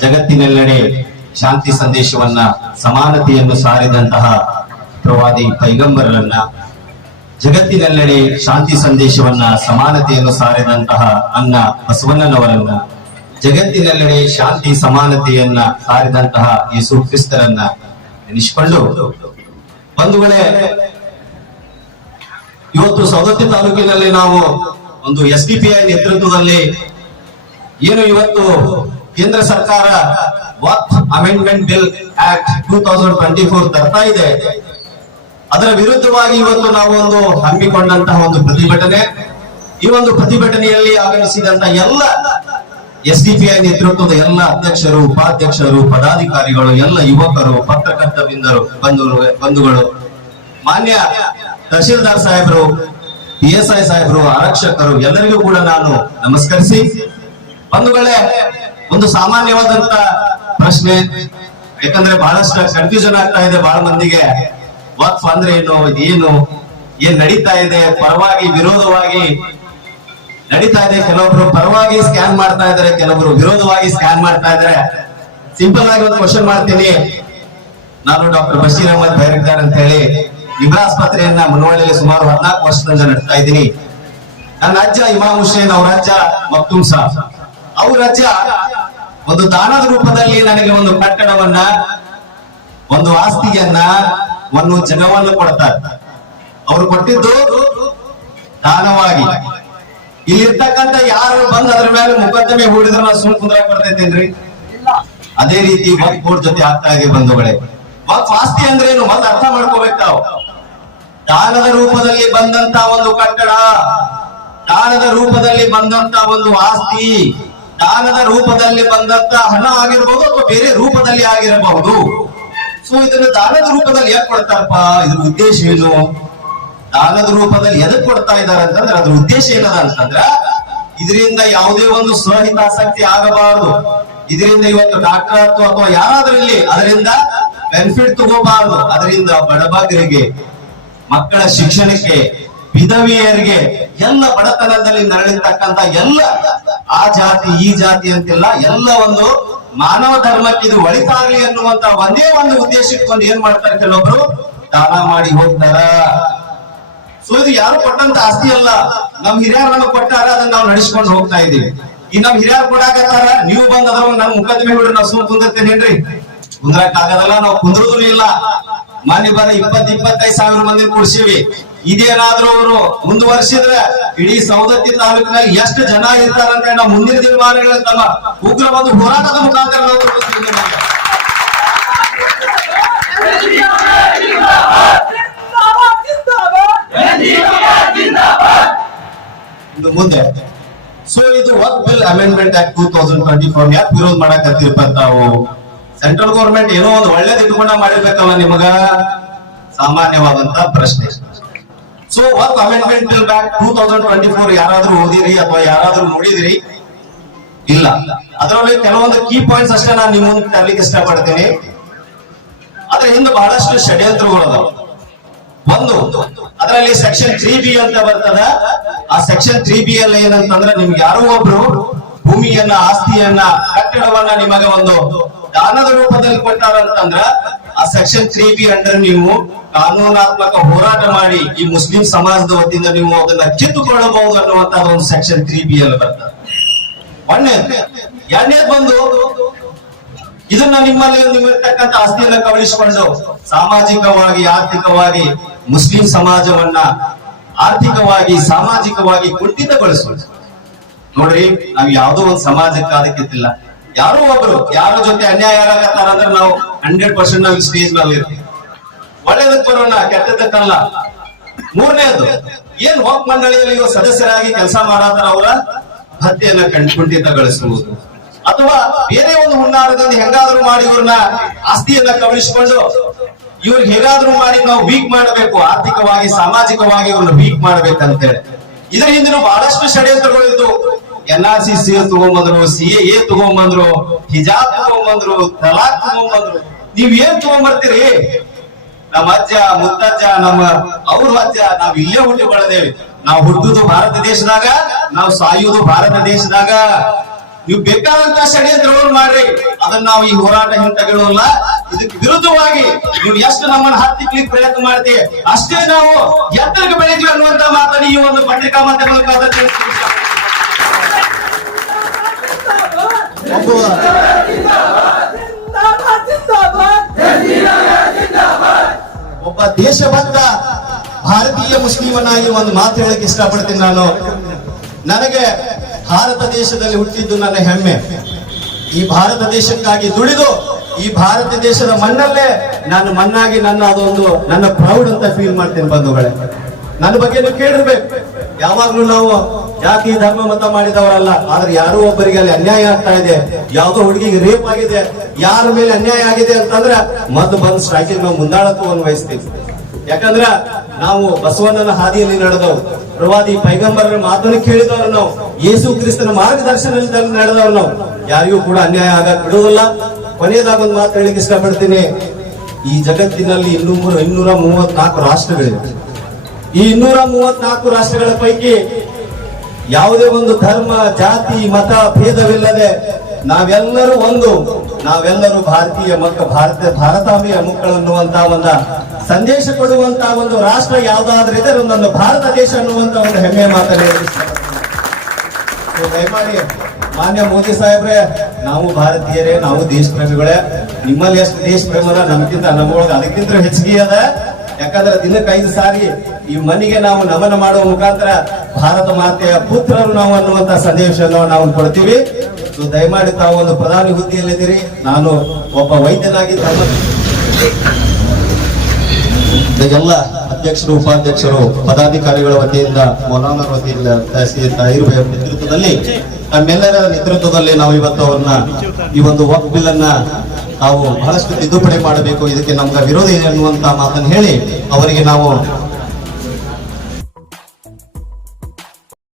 ಜಗತ್ತಿನೆಲ್ಲೆಡೆ ಶಾಂತಿ ಸಂದೇಶವನ್ನ, ಸಮಾನತೆಯನ್ನು ಸಾರಿದಂತಹ ಪ್ರವಾದಿ ಪೈಗಂಬರರನ್ನ, ಜಗತ್ತಿನೆಲ್ಲೆಡೆ ಶಾಂತಿ ಸಂದೇಶವನ್ನ, ಸಮಾನತೆಯನ್ನು ಸಾರಿದಂತಹ ಅನ್ನ ಬಸವಣ್ಣನವರನ್ನ, ಜಗತ್ತಿನೆಲ್ಲೆಡೆ ಶಾಂತಿ, ಸಮಾನತೆಯನ್ನ ಸಾರಿದಂತಹ ಯೇಸು ಕ್ರಿಸ್ತರನ್ನ ನೆನೆಸಿಕೊಂಡು ವೇಳೆ ಇವತ್ತು ಸವದತ್ತಿ ತಾಲೂಕಿನಲ್ಲಿ ನಾವು ಒಂದು ಎಸ್ ಡಿ ಪಿ ಐ ನೇತೃತ್ವದಲ್ಲಿ ಏನು ಇವತ್ತು ಕೇಂದ್ರ ಸರ್ಕಾರ walk amendment bill act two thousand twenty four ತರ್ತಾ ಇದೆ. ಅದರ ವಿರುದ್ಧವಾಗಿ ಇವತ್ತು ನಾವು ಒಂದು ಹಮ್ಮಿಕೊಂಡಂತಹ ಒಂದು ಪ್ರತಿಭಟನೆ. ಈ ಒಂದು ಪ್ರತಿಭಟನೆಯಲ್ಲಿ ಆಗಮಿಸಿದಂತ ಎಲ್ಲ ಎಸ್ ಡಿ ಪಿ ಐ ನೇತೃತ್ವದ ಎಲ್ಲ ಅಧ್ಯಕ್ಷರು, ಉಪಾಧ್ಯಕ್ಷರು, ಪದಾಧಿಕಾರಿಗಳು, ಎಲ್ಲ ಯುವಕರು ಪತ್ರಕರ್ತ ಬಿಂದರು ಬಂಧು ಬಂಧುಗಳು, ಮಾನ್ಯ ತಹಶೀಲ್ದಾರ್ ಸಾಹೇಬರು ಪಿ ಎಸ್ ಐ ಸಾಹೇಬರು, ಆರಕ್ಷಕರು ಎಲ್ಲರಿಗೂ ಕೂಡ ನಾನು ನಮಸ್ಕರಿಸಿ. ಬಂಧುಗಳೇ ಒಂದು ಸಾಮಾನ್ಯವಾದಂತ ಪ್ರಶ್ನೆ. ಯಾಕಂದ್ರೆ ಬಹಳಷ್ಟು ಕನ್ಫ್ಯೂಷನ್ ಆಗ್ತಾ ಇದೆ ಬಹಳ ಮಂದಿಗೆ. ವಕ್ಫ್ ಅಂದ್ರೆ ಏನು? ಏನು? ಏನ್ ನಡೀತಾ ಇದೆ? ಪರವಾಗಿ, ವಿರೋಧವಾಗಿ ನಡೀತಾ ಇದೆ. ಕೆಲವೊಬ್ರು ಪರವಾಗಿ ಸ್ಕ್ಯಾನ್ ಮಾಡ್ತಾ ಇದ್ದಾರೆ ಕೆಲವರು ವಿರೋಧವಾಗಿ ಸ್ಕ್ಯಾನ್ ಮಾಡ್ತಾ ಇದ್ದಾರೆ. ಸಿಂಪಲ್ ಆಗಿ ಒಂದು ಕ್ವಶನ್ ಮಾಡ್ತೀನಿ. ನಾನು ಡಾಕ್ಟರ್ ಬಶೀರ್ ಅಹಮದ್ ಬೈರಕ್ದಾರ್ ಅಂತ ಹೇಳಿ ಆಸ್ಪತ್ರೆಯನ್ನ ಮುನವಳ್ಳಿಯಲ್ಲಿ ಸುಮಾರು ಹದಿನಾಲ್ಕು ವರ್ಷದಿಂದ ನಡ್ತಾ ಇದ್ದೀನಿ. ನನ್ನ ಅಜ್ಜ ಇಮಾಮ್ ಹುಸೇನ್ ಅವ್ರ ಅಜ್ಜ ಮಕ್ತುಮ್ ಸಾಬ್. ಅವ್ರ ಅಜ್ಜ ಒಂದು ದಾನದ ರೂಪದಲ್ಲಿ ನನಗೆ ಒಂದು ಕಟ್ಟಡವನ್ನ ಒಂದು ಆಸ್ತಿಯನ್ನ ಒಂದು ಜನವನ್ನು ಕೊಡ್ತಾರೆ. ಅವರು ಕೊಟ್ಟಿದ್ದು ದಾನವಾಗಿ. ಇಲ್ಲಿರ್ತಕ್ಕಂಥ ಯಾರು ಬಂದ್ ಅದ್ರ ಮೇಲೆ ಮುಖದ್ದಮೆ ಹೂಡಿದ್ರೆ ನಾವು ಸುಮ್ ಕುಂದ್ರಾಕ್ ಬರ್ತೈತೇನ್ರಿ? ಅದೇ ರೀತಿ ಬೋರ್ಡ್ ಜೊತೆ ಆಗ್ತಾ ಇದೆ ಬಂಧುಗಳೇ. ವಕ್ಫ್ ಆಸ್ತಿ ಅಂದ್ರೆ ಏನು ಒಂದು ಅರ್ಥ ಮಾಡ್ಕೋಬೇಕು ತಾವು. ದಾನದ ರೂಪದಲ್ಲಿ ಬಂದಂತ ಒಂದು ಕಟ್ಟಡ ದಾನದ ರೂಪದಲ್ಲಿ ಬಂದಂತ ಒಂದು ಆಸ್ತಿ. ದಾನದ ರೂಪದಲ್ಲಿ ಬಂದಂತ ಹಣ ಆಗಿರಬಹುದು ಅಥವಾ ಬೇರೆ ರೂಪದಲ್ಲಿ ಆಗಿರಬಹುದು. ಸೊ ಇದನ್ನ ದಾನದ ರೂಪದಲ್ಲಿ ಯಾಕೆ ಕೊಡ್ತಾರಪ್ಪ? ಇದ್ರ ಉದ್ದೇಶ ಏನು? ದಾನದ ರೂಪದಲ್ಲಿ ಎದಕ್ ಕೊಡ್ತಾ ಇದ್ದಾರೆ ಅಂತಂದ್ರೆ ಅದ್ರ ಉದ್ದೇಶ ಏನದ ಅಂತಂದ್ರ, ಇದರಿಂದ ಯಾವುದೇ ಒಂದು ಸ್ವಹಿತಾಸಕ್ತಿ ಆಗಬಾರದು. ಇದರಿಂದ ಇವತ್ತು ಡಾಕ್ಟರ್ ಅಥವಾ ಅಥವಾ ಯಾರಾದ್ರಲ್ಲಿ ಅದರಿಂದ ಬೆನಿಫಿಟ್ ತಗೋಬಾರದು. ಅದರಿಂದ ಬಡಬಗರಿಗೆ ಮಕ್ಕಳ ಶಿಕ್ಷಣಕ್ಕೆ, ವಿಧವೆಯರಿಗೆ ಎಲ್ಲ ಬಡತನದಲ್ಲಿ ನರಳಿರ್ತಕ್ಕಂತ ಎಲ್ಲ ಆ ಜಾತಿ, ಈ ಜಾತಿ ಅಂತಿಲ್ಲ ಎಲ್ಲ ಒಂದು ಮಾನವ ಧರ್ಮಕ್ಕೆ ಇದು ಒಳಿತಾಗ್ಲಿ ಅನ್ನುವಂತ ಒಂದೇ ಒಂದು ಉದ್ದೇಶಕ್ಕೊಂದು ಏನ್ ಮಾಡ್ತಾರೆ ಕೆಲವೊಬ್ರು? ದಾನ ಮಾಡಿ ಹೋಗ್ತಾರ? ಸೊ ಇದು ಯಾರು ಕೊಟ್ಟಂತ ಆಸ್ತಿ ಅಲ್ಲ. ನಮ್ ಹಿರಿಯರು ನಮಗ್ ಕೊಟ್ಟಾರ, ಅದನ್ನ ನಾವು ನಡೆಸ್ಕೊಂಡು ಹೋಗ್ತಾ ಇದೀವಿ ಈ ನಮ್ ಹಿರಿಯರು ಕೊಡಾಕತ್ತಾರ, ನೀವು ಬಂದ್ ಅದ್ರ ನಮ್ ಮುಖದ್ಮೆ ಹುಡ್ರಿ ನಾವು ಸುಮ್ ಕುಂದಿರ್ತೇನೇನ್ರಿ ಕುಂದ್ರಕ್ ಆಗದಲ್ಲ ನಾವು ಕುಂದ್ರದೂ ಇಲ್ಲ. ಮಾನ್ಯ ಬರ ಇಪ್ಪತ್ ಇಪ್ಪತ್ತೈದು ಸಾವಿರ ಮಂದಿ ಕೂಡ್ಸಿವಿ. ಇದೇನಾದ್ರೂ ಅವರು ಮುಂದುವರ್ಸಿದ್ರೆ ಇಡೀ ಸೌದತ್ತಿ ತಾಲೂಕಿನಲ್ಲಿ ಎಷ್ಟು ಜನ ಇರ್ತಾರಂತ ನಾವು ಮುಂದಿನ ದಿನಮಾನಗಳಲ್ಲಿ ತಮ್ಮ ಉಗ್ರ ಒಂದು ಹೋರಾಟದ ಮುಖಾಂತರ ಮುಂದೆ ಸೊ ಇದು work bill amendment act two thousand twenty four ಯಾಕೆ ವಿರೋಧ ಮಾಡಕತ್ತಿರ್ಪ ನಾವು ಸೆಂಟ್ರಲ್ ಗೌರ್ಮೆಂಟ್ ಏನೋ ಒಂದು ಒಳ್ಳೇದು ಇಟ್ಕೊಂಡ ಮಾಡಿರ್ಬೇಕಲ್ಲ ನಿಮಗ? ಸಾಮಾನ್ಯವಾದಂತ ಪ್ರಶ್ನೆ. ಸೊ ಒಂದ್ amendment bill back two thousand twenty four ಯಾರಾದ್ರೂ ಓದಿರಿ ಅಥವಾ ಯಾರಾದ್ರೂ ನೋಡಿದಿರಿ? ಇಲ್ಲ. ಅದರಲ್ಲಿ ಕೆಲವೊಂದು ಕೀ ಪಾಯಿಂಟ್ಸ್ ಅಷ್ಟೇ ನಾನು ನಿಮ್ಮ ಮುಂದೆ ತರಲಿಕ್ಕೆ ಇಷ್ಟಪಡ್ತೀನಿ. ಅದ್ರ ಹಿಂದೆ ಬಹಳಷ್ಟು ಷಡ್ಯಂತ್ರಗಳು ಅದಾವ. ಒಂದು, ಅದರಲ್ಲಿ ಸೆಕ್ಷನ್ ತ್ರೀ ಬಿ ಅಂತ ಬರ್ತದ. ಆ ಸೆಕ್ಷನ್ ತ್ರೀ ಬಿ ಅಲ್ಲಿ ಏನಂತಂದ್ರೆ ನಿಮ್ಗೆ ಯಾರೋ ಒಬ್ರು ಭೂಮಿಯನ್ನ, ಆಸ್ತಿಯನ್ನ, ಕಟ್ಟಡವನ್ನ ನಿಮಗೆ ಒಂದು ದಾನದ ರೂಪದಲ್ಲಿ ಕೊಟ್ಟಾರ ಅಂತಂದ್ರ ಆ ಸೆಕ್ಷನ್ ತ್ರೀ ಬಿ ಅಂಡರ್ ನೀವು ಕಾನೂನಾತ್ಮಕ ಹೋರಾಟ ಮಾಡಿ ಈ ಮುಸ್ಲಿಂ ಸಮಾಜದ ವತಿಯಿಂದ ನೀವು ಅದನ್ನ ಕಿತ್ತುಕೊಳ್ಳಬಹುದು ಅನ್ನುವಂತ ಒಂದು ಸೆಕ್ಷನ್ ತ್ರೀ ಬಿ ಅಲ್ಲಿ ಬರ್ತದೆ ಒಂದೇ ಬಂದು ಇದನ್ನ ನಿಮ್ಮಲ್ಲಿ ನಿಮ್ಮಿರ್ತಕ್ಕಂಥ ಆಸ್ತಿಯನ್ನ ಕವಲಿಸಿಕೊಂಡು ಸಾಮಾಜಿಕವಾಗಿ, ಆರ್ಥಿಕವಾಗಿ ಮುಸ್ಲಿಂ ಸಮಾಜವನ್ನ ಆರ್ಥಿಕವಾಗಿ, ಸಾಮಾಜಿಕವಾಗಿ ಕುಂಠಿತಗೊಳಿಸೋದು. ನೋಡ್ರಿ, ನಾವು ಯಾವ್ದೋ ಒಂದು ಸಮಾಜಕ್ಕೆ ಅದಕ್ಕಿತ್ತಿಲ್ಲ ಯಾರೋ ಒಬ್ರು, ಯಾರ ಜೊತೆ ಅನ್ಯಾಯ ಆಗತ್ತಾರ ಅಂದ್ರೆ ನಾವು ಹಂಡ್ರೆಡ್ ಪರ್ಸೆಂಟ್ ನಾವು ಸ್ಟೇಜ್ ಮೇಲೆ ಇರ್ತೀವಿ ಒಳ್ಳೇದಕ್ಕೆ ಬರೋಣ ಕೆಟ್ಟದಕ್ಕಲ್ಲ ಮೂರನೇದು, ಏನ್ ಹೋಪ್ ಮಂಡಳಿಯಲ್ಲಿ ಇವರು ಸದಸ್ಯರಾಗಿ ಕೆಲಸ ಮಾಡಾದ್ರ ಅವರ? ಹತ್ಯೆಯನ್ನ ಕಣ್ ಕುಂಠಿತಗೊಳಿಸುವುದು ಅಥವಾ ಬೇರೆ ಒಂದು ಹುನ್ನಾರದಲ್ಲಿ ಹೆಂಗಾದ್ರೂ ಮಾಡಿ ಇವ್ರನ್ನ ಆಸ್ತಿಯನ್ನ ಕಬಳಿಸಿಕೊಂಡು ಇವ್ರಿಗೆ ಹೇಗಾದ್ರೂ ಮಾಡಿ ನಾವು ವೀಕ್ ಮಾಡಬೇಕು, ಆರ್ಥಿಕವಾಗಿ, ಸಾಮಾಜಿಕವಾಗಿ ಇವ್ರನ್ನ ವೀಕ್ ಮಾಡ್ಬೇಕಂತೇಳಿ ಇದ್ರ ಹಿಂದಿನ ಬಹಳಷ್ಟು ಷಡ್ಯಂತ್ರಗಳು ಇದ್ದು ಎನ್ ಆರ್ ಸಿ ಸಿ ತಗೊಂಬಂದ್ರು, ಸಿ ಎ ತಗೊಂಬಂದ್ರು, ಹಿಜಾಬ್ ತಗೊಂಬಂದ್ರು ತಲಾಕ್ ತಗೊಂಬಂದ್ರು. ನೀವ್ ಏನ್ ತಗೊಂಬರ್ತೀರಿ? ನಮ್ಮ ಅಜ್ಜ, ಮುತ್ತಜ್ಜ, ನಮ್ಮ ಅವ್ರ ಅಜ್ಜ, ನಾವ್ ಇಲ್ಲೇ ಹುಟ್ಟಿ ಬಳದೇವಿ. ನಾವು ಹುಟ್ಟುದು ಭಾರತ ದೇಶದಾಗ, ನಾವು ಸಾಯುವುದು ಭಾರತ ದೇಶದಾಗ. ನೀವು ಬೇಕಾದಂತ ಷಡ್ಯಂತ್ರವನ್ನು ಮಾಡ್ರಿ. ಅದನ್ನ ನಾವು ಈ ಹೋರಾಟ ಹಿಂತೆಗೊಳ್ಳಲ್ಲ ಇದಕ್ಕೆ ವಿರುದ್ಧವಾಗಿ ನೀವು ಎಷ್ಟು ನಮ್ಮನ್ನ ಹತ್ತಿಕ್ಲಿಕ್ಕೆ ಪ್ರಯತ್ನ ಮಾಡ್ತೀವಿ ಅಷ್ಟೇ ನಾವು ಎತ್ತರಕ್ಕೆ ಬೆಳಿತೀವಿ ಅನ್ನುವಂತ ಮಾತನ್ನ ಈ ಒಂದು ಪತ್ರಿಕಾ ತಿಳಿಸ್ತೀನಿ ಒಬ್ಬ ಒಬ್ಬ ದೇಶಭಕ್ತ ಭಾರತೀಯ ಮುಸ್ಲಿಮನಾಗಿ ಒಂದು ಮಾತು ಹೇಳಕ್ಕೆ ಇಷ್ಟಪಡ್ತೀನಿ ನಾನು. ನನಗೆ ಭಾರತ ದೇಶದಲ್ಲಿ ಹುಟ್ಟಿದ್ದು ನನ್ನ ಹೆಮ್ಮೆ. ಈ ಭಾರತ ದೇಶಕ್ಕಾಗಿ ದುಡಿದು ಈ ಭಾರತ ದೇಶದ ಮಣ್ಣಲ್ಲೇ ನಾನು ಮಣ್ಣಾಗಿ ನನ್ನ ಅದೊಂದು ನನ್ನ ಪ್ರೌಡ್ ಅಂತ ಫೀಲ್ ಮಾಡ್ತೇನೆ ಬಂಧುಗಳೇ. ನನ್ನ ಬಗ್ಗೆ ನೀವು ಕೇಳಿರ್ಬೇಕು. ಯಾವಾಗ್ಲೂ ನಾವು ಜಾತಿ, ಧರ್ಮ, ಮತ ಮಾಡಿದವರಲ್ಲ. ಆದ್ರೆ ಯಾರೋ ಒಬ್ಬರಿಗೆ ಅಲ್ಲಿ ಅನ್ಯಾಯ ಆಗ್ತಾ ಇದೆ. ಯಾವ್ದೋ ಹುಡುಗಿಗೆ ರೇಪ್ ಆಗಿದೆ. ಯಾರ ಮೇಲೆ ಅನ್ಯಾಯ ಆಗಿದೆ ಅಂತಂದ್ರೆ ಮದ್ ಬಂದು ಸ್ಟ್ರೈಕಿಂಗ್ ನಾವು ಮುಂದಾಳತ್ವವನ್ನು ವಹಿಸ್ತೀವಿ ಯಾಕಂದ್ರ ನಾವು ಬಸವಣ್ಣನ ಹಾದಿಯಲ್ಲಿ ನಡೆದವು ಪ್ರವಾದಿ ಪೈಗಂಬರರ ಮಾತನ್ನು ಕೇಳಿದವರು ನಾವು, ಯೇಸು ಕ್ರಿಸ್ತನ ಮಾರ್ಗದರ್ಶನದಲ್ಲಿ ನಡೆದವರು ನಾವು. ಯಾರಿಗೂ ಕೂಡ ಅನ್ಯಾಯ ಆಗಕ್ ಬಿಡುವುದಿಲ್ಲ. ಕೊನೆಯದಾಗ ಒಂದು ಮಾತು ಹೇಳಿಕ್ಕೆ ಇಷ್ಟಪಡ್ತೀನಿ. ಈ ಜಗತ್ತಿನಲ್ಲಿ ಇನ್ನೂರ ಇನ್ನೂರ ಮೂವತ್ನಾಲ್ಕು ರಾಷ್ಟ್ರಗಳಿವೆ. ಈ ಇನ್ನೂರ ಮೂವತ್ನಾಲ್ಕು ರಾಷ್ಟ್ರಗಳ ಪೈಕಿ ಯಾವುದೇ ಒಂದು ಧರ್ಮ, ಜಾತಿ, ಮತ ಭೇದವಿಲ್ಲದೆ ನಾವೆಲ್ಲರೂ ಒಂದು. ನಾವೆಲ್ಲರೂ ಭಾರತೀಯ ಮಕ್ಕ, ಭಾರತ, ಭಾರತಾಂಬೆಯ ಮಕ್ಕಳು ಅನ್ನುವಂತ ಒಂದು ಸಂದೇಶ ಕೊಡುವಂತ ಒಂದು ರಾಷ್ಟ್ರ ಯಾವ್ದಾದ್ರೂ ಇದ್ರೆ ಒಂದೊಂದು ಭಾರತ ದೇಶ ಅನ್ನುವಂತ ಒಂದು ಹೆಮ್ಮೆಯ ಮಾತನ್ನು ದಯಮಾಡಿ ಮಾನ್ಯ ಮೋದಿ ಸಾಹೇಬ್ರೆ, ನಾವು ಭಾರತೀಯರೇ, ನಾವು ದೇಶ ಪ್ರೇಮಿಗಳೇ ನಿಮ್ಮಲ್ಲಿ ಎಷ್ಟು ದೇಶ ಪ್ರೇಮದ ನಮ್ಗಿಂತ ನಮ್ಮೊಳಗೆ ಅದಕ್ಕಿಂತ ಹೆಚ್ಚಿಗೆ ಅದ. ಯಾಕಂದ್ರೆ ದಿನಕ್ಕೆ ಐದು ಸಾರಿ ಈ ಮನೆಗೆ ನಾವು ನಮನ ಮಾಡುವ ಮುಖಾಂತರ ಭಾರತ ಮಾತೆಯ ಪುತ್ರರು ನಾವು ಅನ್ನುವಂತ ಸಂದೇಶವನ್ನು ನಾವು ಕೊಡ್ತೀವಿ. ದಯಮಾಡಿ ತಾವು ಒಂದು ಪ್ರಧಾನಿ ಹುದ್ದೆಯಲ್ಲಿದ್ದೀರಿ. ನಾನು ಒಬ್ಬ ವೈದ್ಯನಾಗಿ ಎಲ್ಲ ಅಧ್ಯಕ್ಷರು, ಉಪಾಧ್ಯಕ್ಷರು, ಪದಾಧಿಕಾರಿಗಳ ವತಿಯಿಂದ, ಮೌಲಾನರ ವತಿಯಿಂದ ತಹಸೀಲ್ ತಾಹಿರ್ ನೇತೃತ್ವದಲ್ಲಿ ನಮ್ಮೆಲ್ಲರ ನೇತೃತ್ವದಲ್ಲಿ ನಾವು ಇವತ್ತು ಅವ್ರನ್ನ ಈ ಒಂದು ವಕ್ ಬಿಲ್ ನಾವು ಬಹಳಷ್ಟು ತಿದ್ದುಪಡಿ ಮಾಡಬೇಕು. ಇದಕ್ಕೆ ನಮ್ಗೆ ವಿರೋಧ ಇದೆ ಅನ್ನುವಂತ ಮಾತನ್ನು ಹೇಳಿ ಅವರಿಗೆ ನಾವು